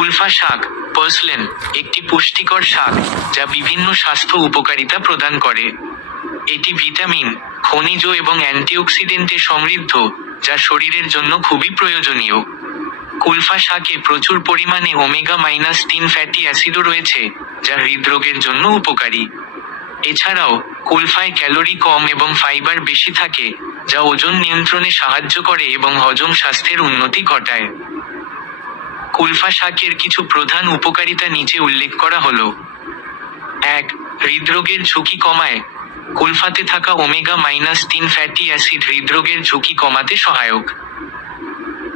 কুলফা শাক, পার্সলেন, একটি পুষ্টিকর শাক যা বিভিন্ন স্বাস্থ্য উপকারিতা প্রদান করে। এটি ভিটামিন, খনিজ এবং অ্যান্টিঅক্সিডেন্টে সমৃদ্ধ, যা শরীরের জন্য খুবই প্রয়োজনীয়। কুলফা শাকে প্রচুর পরিমাণে ওমেগা মাইনাস তিন ফ্যাটি অ্যাসিডও রয়েছে, যা হৃদরোগের জন্য উপকারী। এছাড়াও কুলফায় ক্যালোরি কম এবং ফাইবার বেশি থাকে, যা ওজন নিয়ন্ত্রণে সাহায্য করে এবং হজম স্বাস্থ্যের উন্নতি ঘটায়। কুলফা শাকের কিছু প্রধান উপকারিতা নিচে উল্লেখ করা হলো। এক, হৃদরোগের ঝুঁকি কমায়। কুলফাতে থাকা ওমেগা মাইনাস তিন ফ্যাটি অ্যাসিড হৃদরোগের ঝুঁকি কমাতে সহায়ক।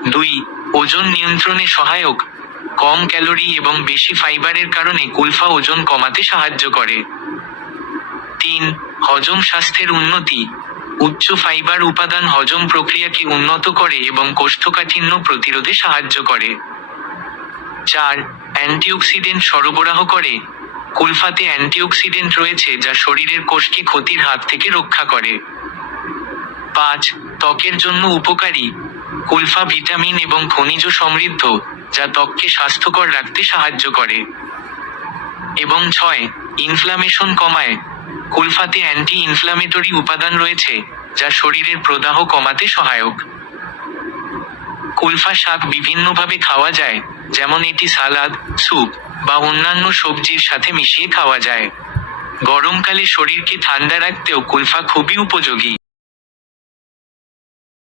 দুই, ওজন নিয়ন্ত্রণে সহায়ক। কম ক্যালোরি এবং বেশি ফাইবারের কারণে কুলফা ওজন কমাতে সাহায্য করে। তিন, হজম স্বাস্থ্যের উন্নতি। উচ্চ ফাইবার উপাদান হজম প্রক্রিয়াকে উন্নত করে এবং কোষ্ঠকাঠিন্য প্রতিরোধে সাহায্য করে। চার অ্যান্টিঅক্সিডেন্ট সরবরাহ করে। কুলফাতে অ্যান্টিঅক্সিডেন্ট রয়েছে যা শরীরের কোষকে ক্ষতির হাত থেকে রক্ষা করে। পাঁচ, ত্বকের জন্য উপকারী। কুলফা ভিটামিন এবং খনিজ সমৃদ্ধ, যা ত্বককে স্বাস্থ্যকর রাখতে সাহায্য করে। এবং ছয় ইনফ্লামেশন কমায়। কুলফাতে অ্যান্টি ইনফ্লামেটরি উপাদান রয়েছে, যা শরীরের প্রদাহ কমাতে সহায়ক। কুলফা শাক বিভিন্নভাবে খাওয়া যায় যেমন এটি সালাদ, স্যুপ বা অন্যান্য সবজির সাথে মিশিয়ে খাওয়া যায়। গরমকালে শরীরকে ঠান্ডা রাখতেও কুলফা খুবই উপযোগী।